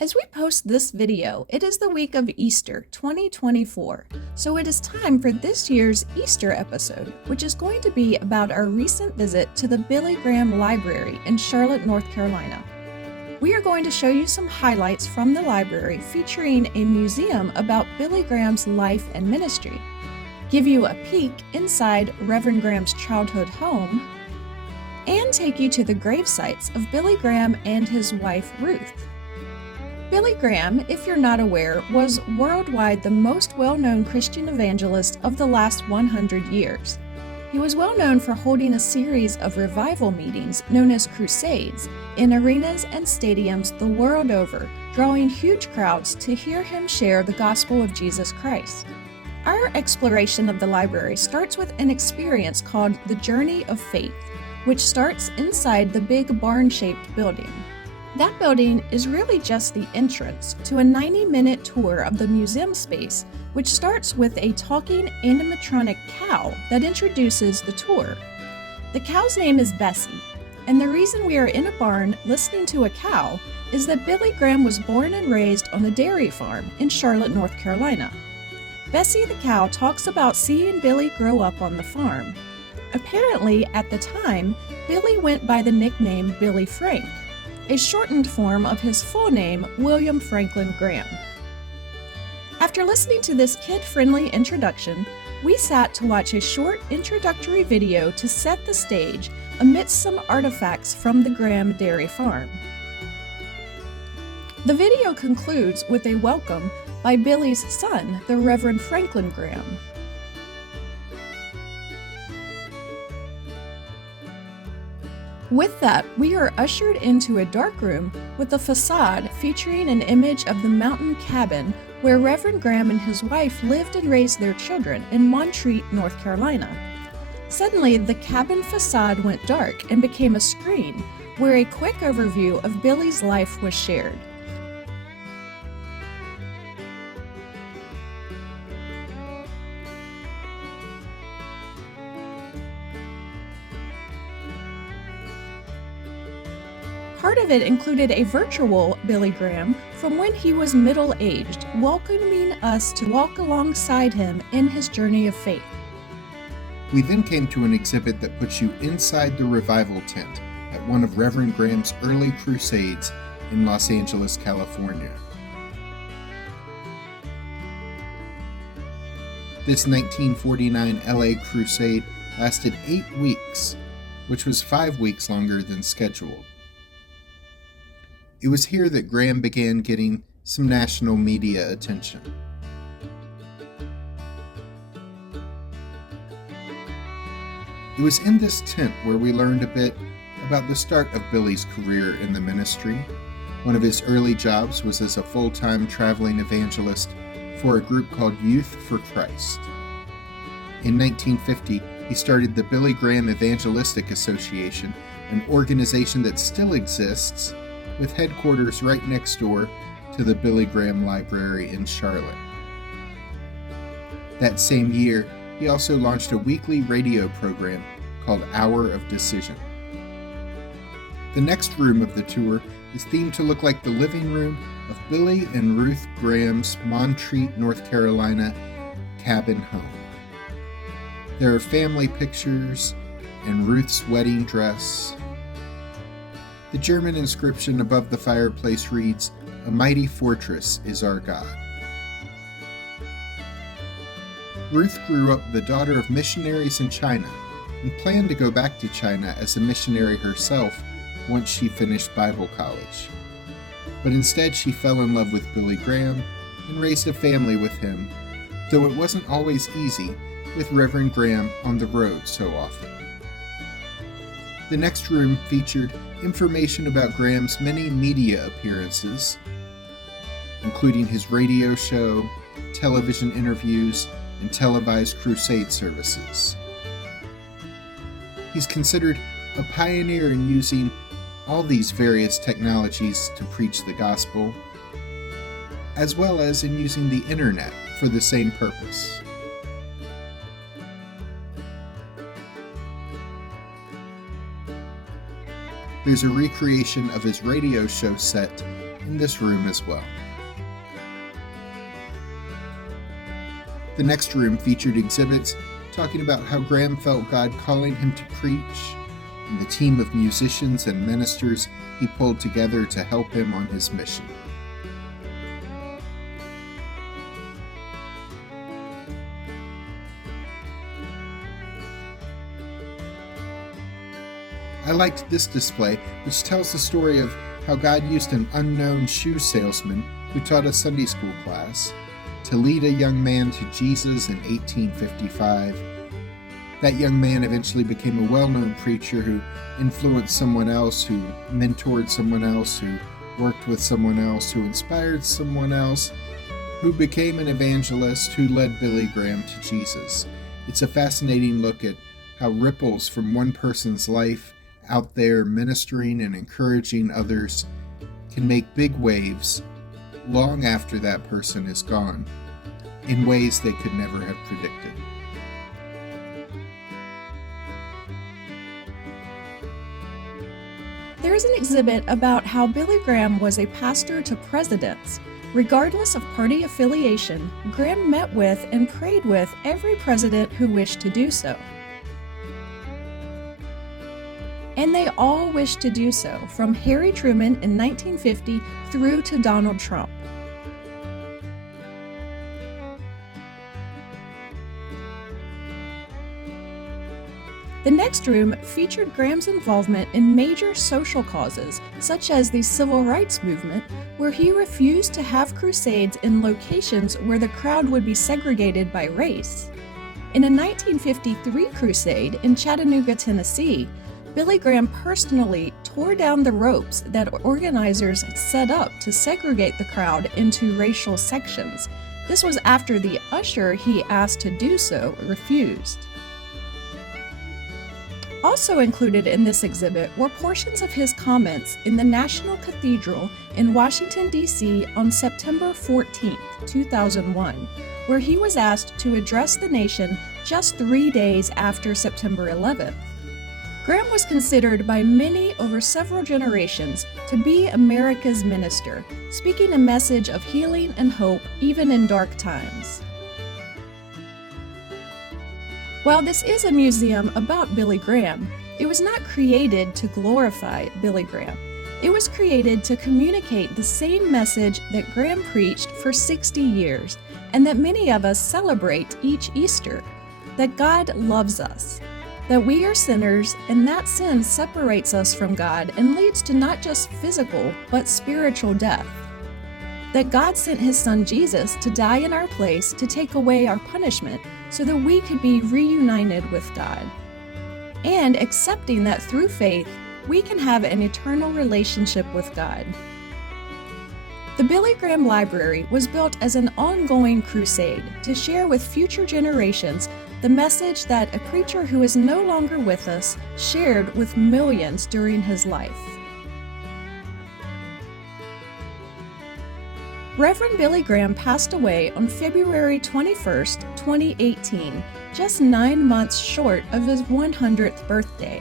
As we post this video, it is the week of Easter 2024, so it is time for this year's Easter episode, which is going to be about our recent visit to the Billy Graham Library in Charlotte, North Carolina. We are going to show you some highlights from the library featuring a museum about Billy Graham's life and ministry, give you a peek inside Reverend Graham's childhood home, and take you to the gravesites of Billy Graham and his wife Ruth. Billy Graham, if you're not aware, was worldwide the most well-known Christian evangelist of the last 100 years. He was well known for holding a series of revival meetings known as crusades in arenas and stadiums the world over, drawing huge crowds to hear him share the gospel of Jesus Christ. Our exploration of the library starts with an experience called the Journey of Faith, which starts inside the big barn-shaped building. That building is really just the entrance to a 90-minute tour of the museum space, which starts with a talking animatronic cow that introduces the tour. The cow's name is Bessie, and the reason we are in a barn listening to a cow is that Billy Graham was born and raised on a dairy farm in Charlotte, North Carolina. Bessie the cow talks about seeing Billy grow up on the farm. Apparently, at the time, Billy went by the nickname Billy Frank, a shortened form of his full name, William Franklin Graham. After listening to this kid-friendly introduction, we sat to watch a short introductory video to set the stage amidst some artifacts from the Graham dairy farm. The video concludes with a welcome by Billy's son, the Reverend Franklin Graham. With that, we are ushered into a dark room with a facade featuring an image of the mountain cabin where Reverend Graham and his wife lived and raised their children in Montreat, North Carolina. Suddenly, the cabin facade went dark and became a screen where a quick overview of Billy's life was shared. Part of it included a virtual Billy Graham from when he was middle-aged, welcoming us to walk alongside him in his journey of faith. We then came to an exhibit that puts you inside the revival tent at one of Reverend Graham's early crusades in Los Angeles, California. This 1949 LA crusade lasted 8 weeks, which was 5 weeks longer than scheduled. It was here that Graham began getting some national media attention. It was in this tent where we learned a bit about the start of Billy's career in the ministry. One of his early jobs was as a full-time traveling evangelist for a group called Youth for Christ. In 1950, he started the Billy Graham Evangelistic Association, an organization that still exists, with headquarters right next door to the Billy Graham Library in Charlotte. That same year, he also launched a weekly radio program called Hour of Decision. The next room of the tour is themed to look like the living room of Billy and Ruth Graham's Montreat, North Carolina cabin home. There are family pictures and Ruth's wedding dress. The German inscription above the fireplace reads, "A mighty fortress is our God." Ruth grew up the daughter of missionaries in China and planned to go back to China as a missionary herself once she finished Bible college. But instead she fell in love with Billy Graham and raised a family with him, though it wasn't always easy with Reverend Graham on the road so often. The next room featured information about Graham's many media appearances, including his radio show, television interviews, and televised crusade services. He's considered a pioneer in using all these various technologies to preach the gospel, as well as in using the internet for the same purpose. There's a recreation of his radio show set in this room as well. The next room featured exhibits talking about how Graham felt God calling him to preach, and the team of musicians and ministers he pulled together to help him on his mission. I liked this display, which tells the story of how God used an unknown shoe salesman who taught a Sunday school class to lead a young man to Jesus in 1855. That young man eventually became a well-known preacher who influenced someone else, who mentored someone else, who worked with someone else, who inspired someone else, who became an evangelist, who led Billy Graham to Jesus. It's a fascinating look at how ripples from one person's life out there ministering and encouraging others can make big waves long after that person is gone, in ways they could never have predicted. There is an exhibit about how Billy Graham was a pastor to presidents. Regardless of party affiliation, Graham met with and prayed with every president who wished to do so. And they all wished to do so, from Harry Truman in 1950 through to Donald Trump. The next room featured Graham's involvement in major social causes, such as the Civil Rights Movement, where he refused to have crusades in locations where the crowd would be segregated by race. In a 1953 crusade in Chattanooga, Tennessee, Billy Graham personally tore down the ropes that organizers had set up to segregate the crowd into racial sections. This was after the usher he asked to do so refused. Also included in this exhibit were portions of his comments in the National Cathedral in Washington, D.C. on September 14, 2001, where he was asked to address the nation just 3 days after September 11th. Graham was considered by many over several generations to be America's minister, speaking a message of healing and hope even in dark times. While this is a museum about Billy Graham, it was not created to glorify Billy Graham. It was created to communicate the same message that Graham preached for 60 years and that many of us celebrate each Easter, that God loves us, that we are sinners and that sin separates us from God and leads to not just physical but spiritual death, that God sent his son Jesus to die in our place to take away our punishment so that we could be reunited with God, and accepting that through faith we can have an eternal relationship with God. The Billy Graham Library was built as an ongoing crusade to share with future generations the message that a preacher who is no longer with us shared with millions during his life. Reverend Billy Graham passed away on February 21, 2018, just 9 months short of his 100th birthday.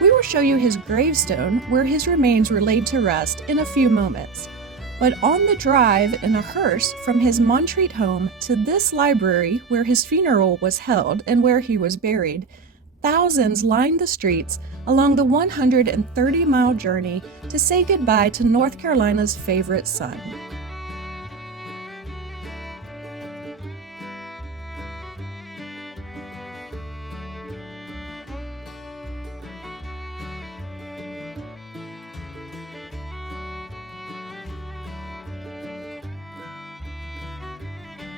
We will show you his gravestone, where his remains were laid to rest, in a few moments. But on the drive in a hearse from his Montreat home to this library where his funeral was held and where he was buried, thousands lined the streets along the 130-mile journey to say goodbye to North Carolina's favorite son.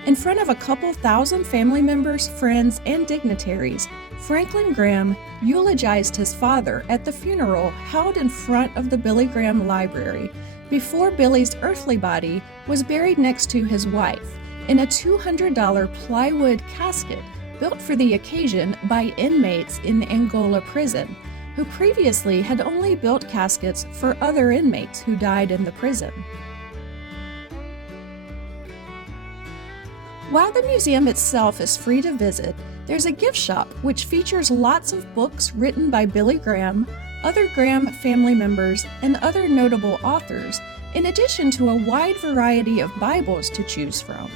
In front of a couple thousand family members, friends, and dignitaries, Franklin Graham eulogized his father at the funeral held in front of the Billy Graham Library before Billy's earthly body was buried next to his wife in a $200 plywood casket built for the occasion by inmates in Angola prison, who previously had only built caskets for other inmates who died in the prison. While the museum itself is free to visit, there's a gift shop which features lots of books written by Billy Graham, other Graham family members, and other notable authors, in addition to a wide variety of Bibles to choose from.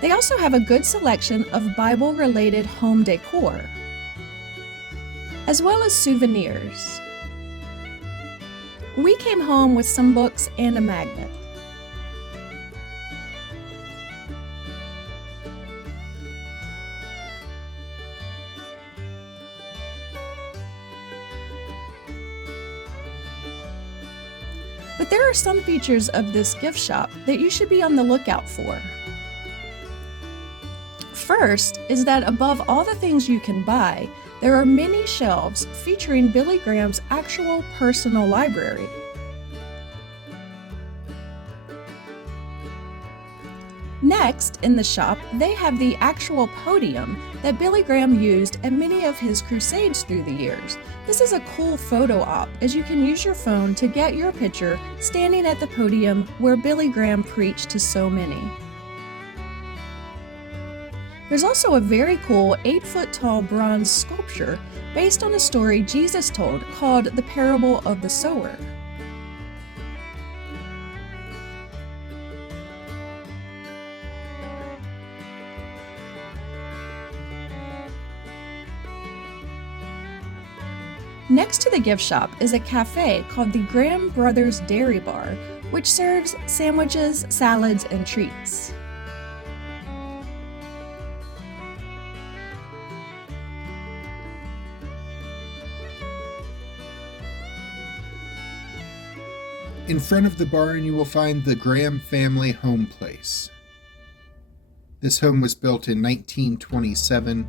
They also have a good selection of Bible-related home decor, as well as souvenirs. We came home with some books and a magnet. But there are some features of this gift shop that you should be on the lookout for. First is that above all the things you can buy, there are many shelves featuring Billy Graham's actual personal library. Next, in the shop, they have the actual podium that Billy Graham used at many of his crusades through the years. This is a cool photo op, as you can use your phone to get your picture standing at the podium where Billy Graham preached to so many. There's also a very cool 8-foot-tall bronze sculpture based on a story Jesus told called The Parable of the Sower. Next to the gift shop is a cafe called the Graham Brothers Dairy Bar, which serves sandwiches, salads, and treats. In front of the barn, you will find the Graham family home place. This home was built in 1927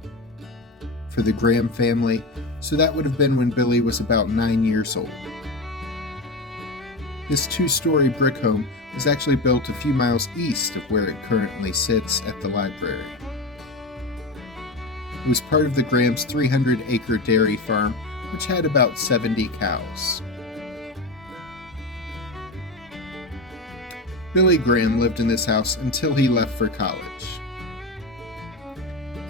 for the Graham family, so that would have been when Billy was about 9 years old. This 2-story brick home was actually built a few miles east of where it currently sits at the library. It was part of the Graham's 300-acre dairy farm, which had about 70 cows. Billy Graham lived in this house until he left for college.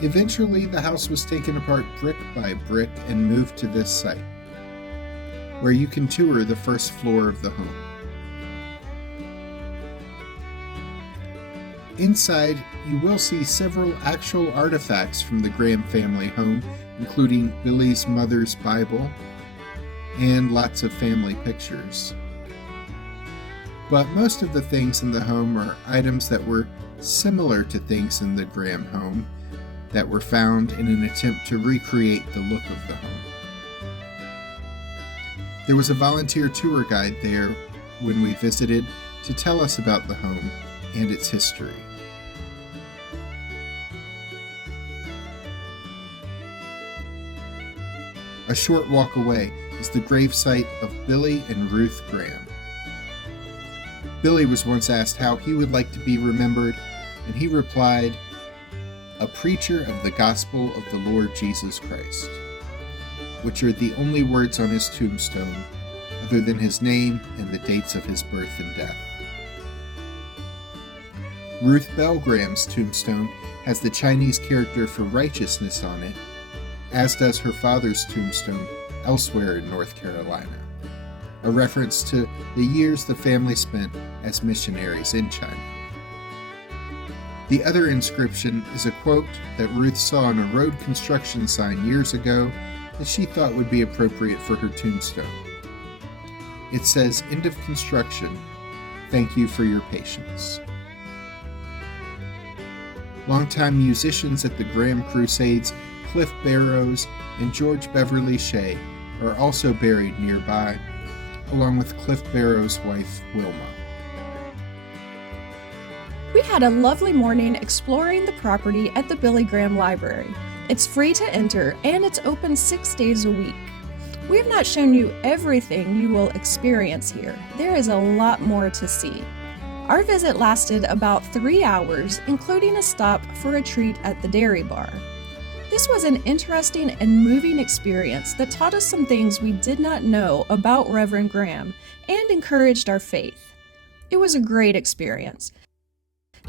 Eventually, the house was taken apart brick by brick and moved to this site, where you can tour the first floor of the home. Inside, you will see several actual artifacts from the Graham family home, including Billy's mother's Bible and lots of family pictures. But most of the things in the home are items that were similar to things in the Graham home that were found in an attempt to recreate the look of the home. There was a volunteer tour guide there when we visited to tell us about the home and its history. A short walk away is the gravesite of Billy and Ruth Graham. Billy was once asked how he would like to be remembered, and he replied, "A preacher of the gospel of the Lord Jesus Christ," which are the only words on his tombstone other than his name and the dates of his birth and death. Ruth Bell Graham's tombstone has the Chinese character for righteousness on it, as does her father's tombstone elsewhere in North Carolina, a reference to the years the family spent as missionaries in China. The other inscription is a quote that Ruth saw on a road construction sign years ago that she thought would be appropriate for her tombstone. It says, "End of construction. Thank you for your patience." Longtime musicians at the Graham Crusades, Cliff Barrows and George Beverly Shea, are also buried nearby, along with Cliff Barrows' wife, Wilma. We had a lovely morning exploring the property at the Billy Graham Library. It's free to enter and it's open 6 days a week. We have not shown you everything you will experience here. There is a lot more to see. Our visit lasted about 3 hours, including a stop for a treat at the dairy bar. This was an interesting and moving experience that taught us some things we did not know about Reverend Graham and encouraged our faith. It was a great experience.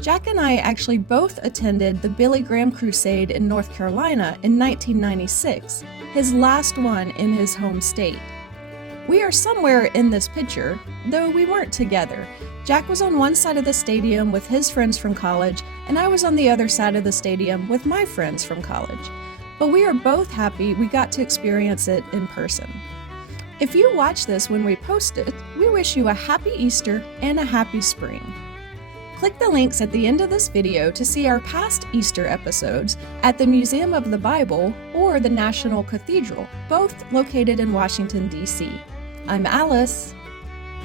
Jack and I actually both attended the Billy Graham Crusade in North Carolina in 1996, his last one in his home state. We are somewhere in this picture, though we weren't together. Jack was on one side of the stadium with his friends from college, and I was on the other side of the stadium with my friends from college. But we are both happy we got to experience it in person. If you watch this when we post it, we wish you a happy Easter and a happy spring. Click the links at the end of this video to see our past Easter episodes at the Museum of the Bible or the National Cathedral, both located in Washington, D.C. I'm Alice.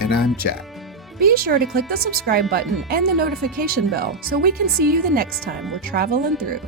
And I'm Jack. Be sure to click the subscribe button and the notification bell so we can see you the next time we're traveling through.